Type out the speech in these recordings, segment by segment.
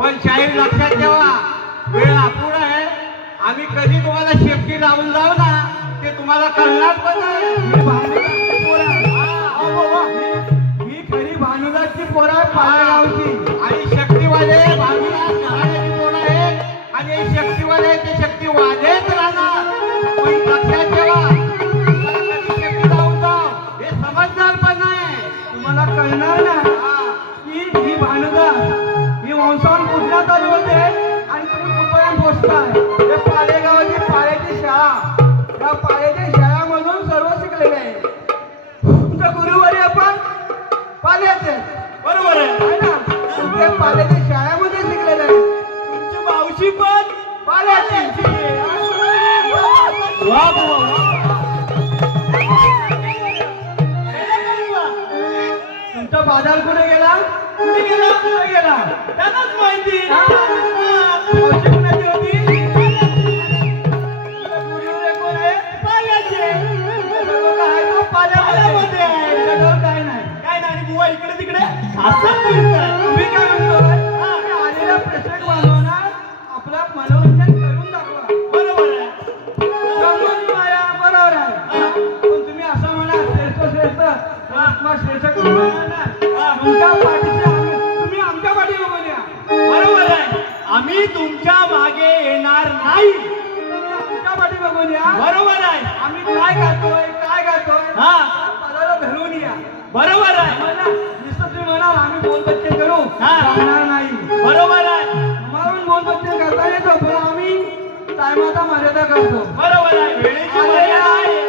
पण शाहीर लक्षात ठेवा वेळ अपुरा आहे. आम्ही कधी तुम्हाला शेपटी लावून जाऊ ना ते तुम्हाला कळणार पण नाही. ही भानुदासची आहे. हा, हो, हो, हो. ही- खरी भानुदासची पोरं आहे Levanta a mão. गेला कुठे गेला त्यांनाच माहिती हा. आम्ही तुमच्या मागे येणार नाही. पाठी बघून या. बरोबर आहे. आम्ही काय गातोय काय गातोय? हा. पदाला धरून या. बरोबर आहे. नुसतं तुम्ही म्हणाल आम्ही बच्चे करू. हा. जमणार नाही. बरोबर आहे. बच्चे करता येतो पण आम्ही टायमाचा मर्यादा करतो. बरोबर आहे. वेळेची आलेल्या मर्यादा आहे.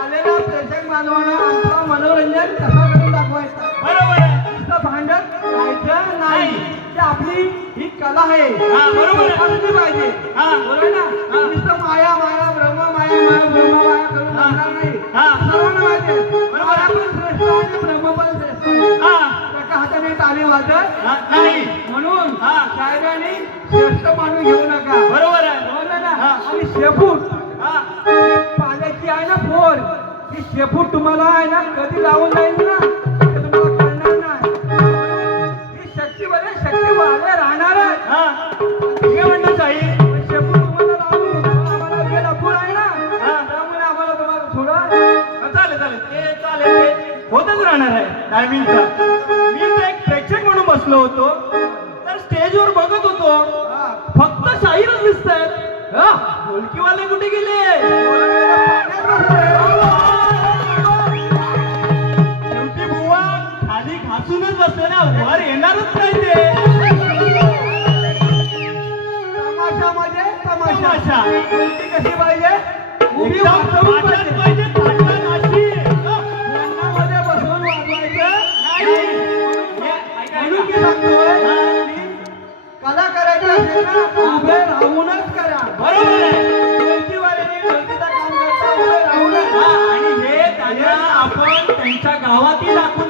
आलेल्या प्रेक्षक बांधवांना आमचं मनोरंजन कसं करून दाखवायचं? बरोबर आहे. नुसतं भांडत राहायचं नाही. ती आपली कला आहे. हा, बरोबर पाहिजे. हा. बरोबर ना. नुसतं माया माया ब्रह्म माया माया ब्रह्म माया करून. जमणार नाही. हा. सर्वांना माहिती आहे. माया पण श्रेष्ठ आहे ब्रह्म पण श्रेष्ठ आहे. हा. एका हाताने टाळी वाजत नाही. म्हणून हा. शायराने श्रेष्ठ मानून घेऊ नका. बरोबर आहे. बरोबर ना? हा. आणि शेपूट. हा. पाण्याची आहे ना फोर. ही शेपूट तुम्हाला आहे ना कधी लावून जाईल ना? बरे शक्ती वाले राहणार आहे. हा. हे म्हणणं चाहिए पण शेपूट तुम्हाला लावून आम्हाला वेळ अपुरा आहे ना हा. त्यामुळे आम्हाला तुम्हाला थोडं हा, चालेल चालेल. ते चालेल ते होतच राहणार आहे. टायमिंगचा मी तर एक प्रेक्षक म्हणून बसलो होतो. तर स्टेजवर बघत होतो. हा. फक्त शाहीरच दिसत आहेत ढोलकीवाले कुठे गेले? शेवटी बुवा खाली घासूनच बसले ना. वर येणारच तमाशा. ती कशी पाहिजे उभी पाहिजे. पाहिजे ताटात अशी. लग्नामध्ये बसवून वाजवायचं नाही. ऐका, म्हणून मी ऐका. सांगतोय. की कला करायची असेल ना तर उभे राहूनच करा बरोबर आहे ढोलकीवाल्याने ढोलकीचं काम करता उभे राहूनच हा, आणि हे त्यांना आपण त्यांच्या गावातही दाखवून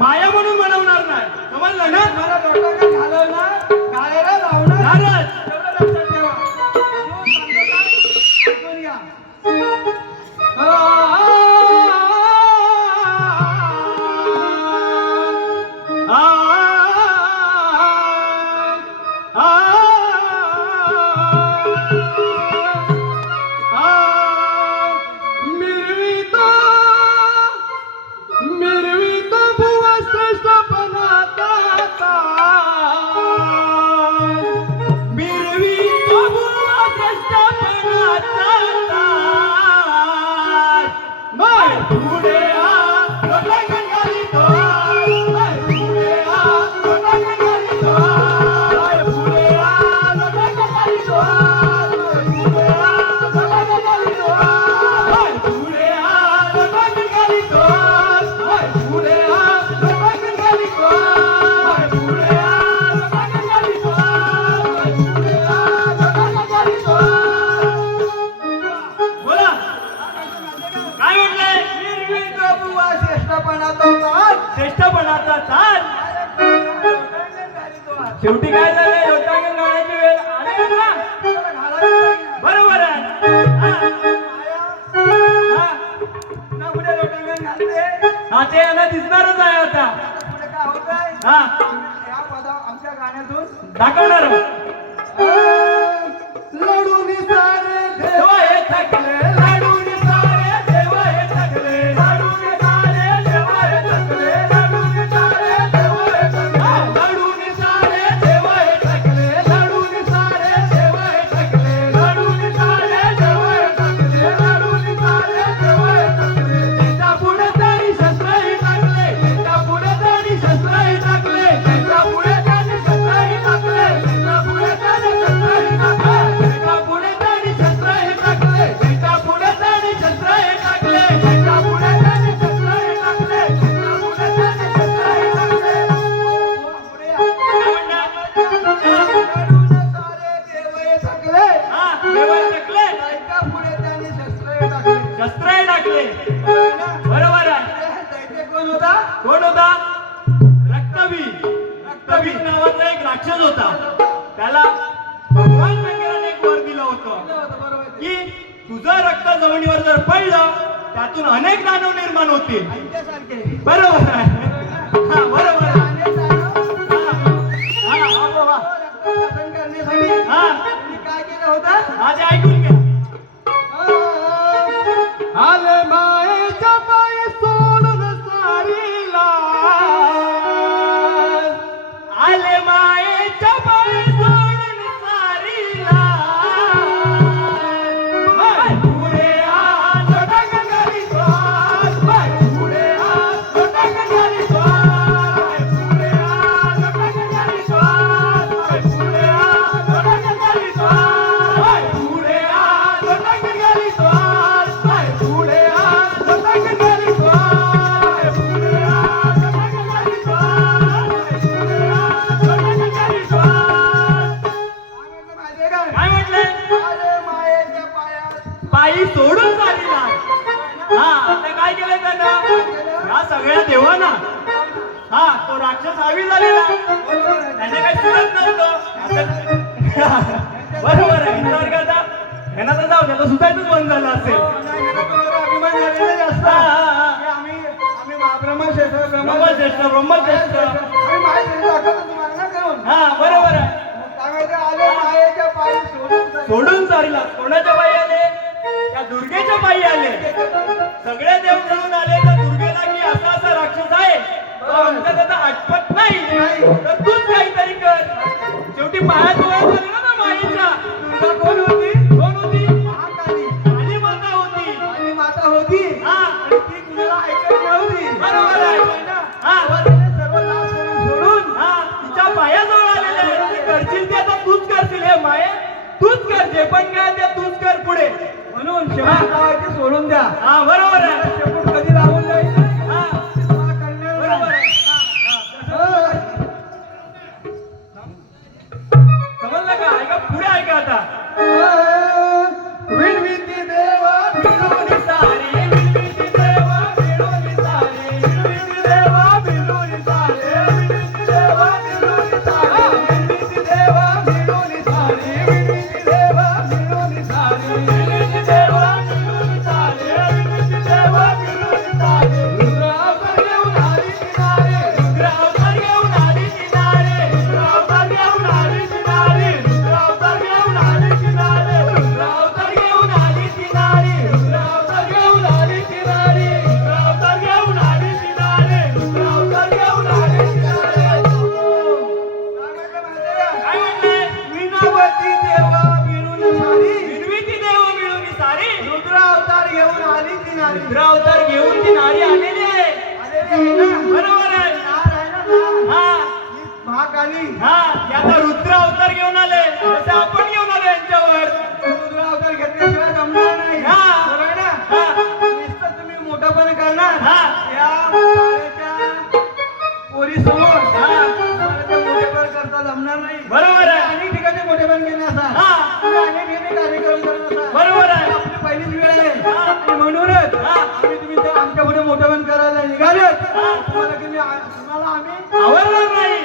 माया म्हणून बनवणार नाही. तुम्हाला ना? मला हा ते याला दिसणारच आहे आता. पुढे काय होत आमच्या गाण्यातून दाखवणार आले. सगळे देव पोरी समोर करता जमणार नाही बरोबर आहे आणि ठिकाणी मोठेपण घेणे असा अनेक ठिकाणी बरोबर आहे. आपली पहिलीच वेळ आहे. म्हणूनच आम्ही तुम्ही आमच्यापुढे करायला निघाले आम्ही नाही.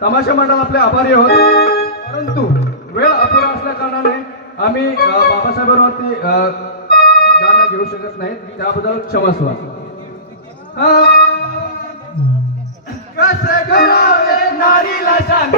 तमाशा मंडळ आपले आभारी आहोत. परंतु वेळ अपुरा असल्या कारणाने आम्ही बाबासाहेबांवरती गाणं घेऊ शकत नाही त्याबद्दल क्षमस्वा कसे नारीला शांत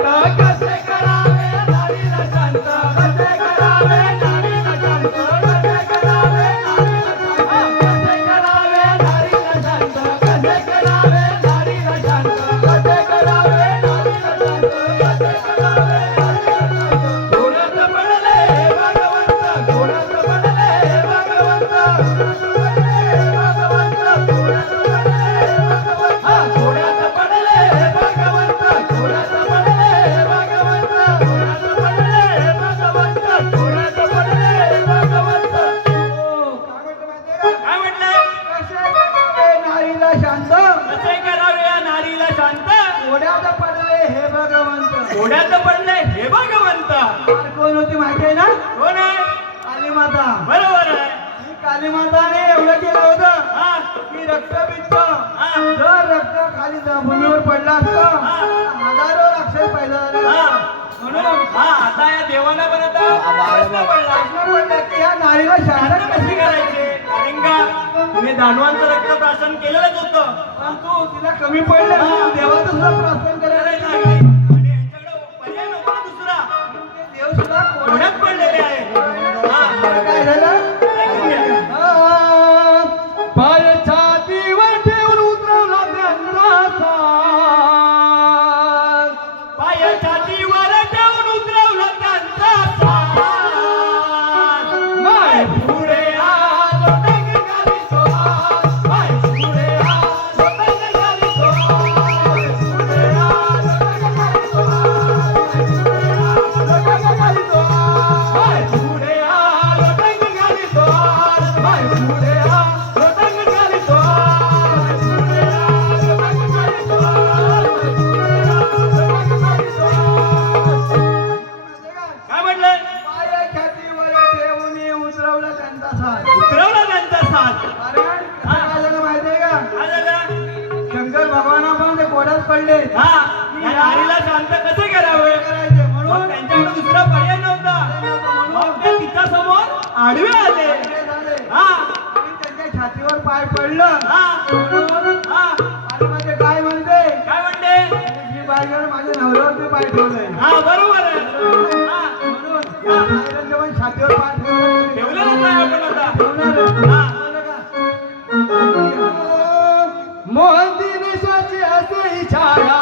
माताने एवढं केलं होतं. की रक्त पित्त. जर रक्त खाली भूमीवर पडला असतं हजारो अक्षर पैदा झाले म्हणून आता या देवाला पण आता प्रश्न पडला. की या नारीला शांत कशी करायची? कारण का? तुम्ही दानवांचं रक्त प्राशन केलेलंच होतं. परंतु तिला कमी पडलं. देवाचं सुद्धा प्राशन करायला চারা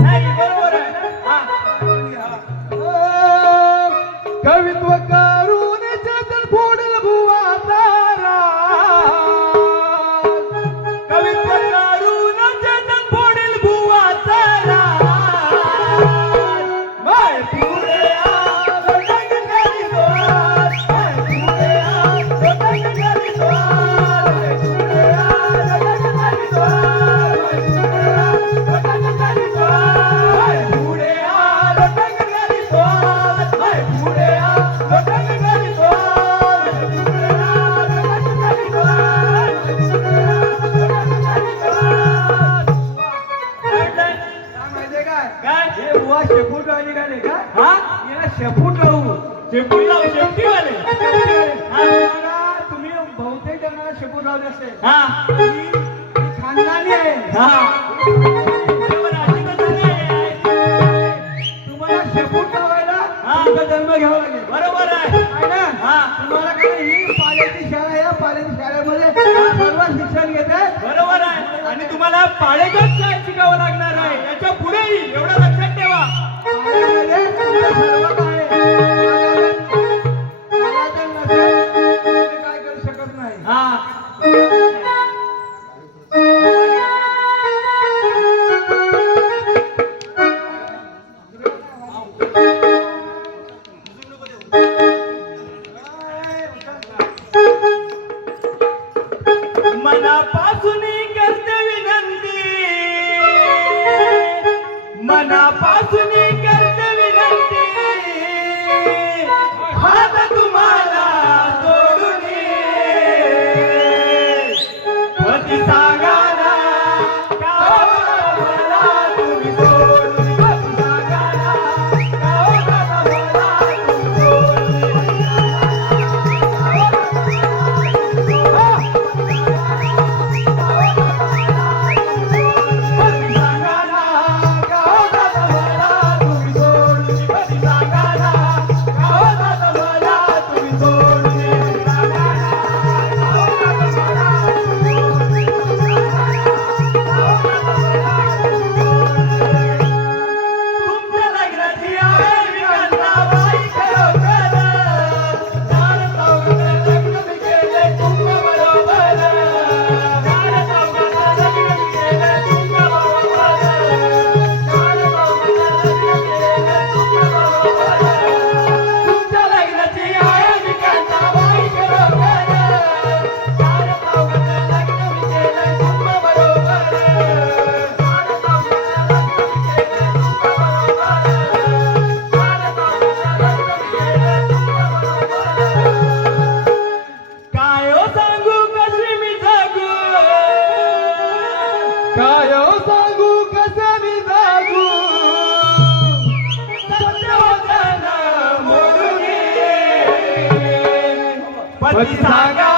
पाळेगत शिकावं लागणार आहे. याच्या पुढेही एवढा Hoy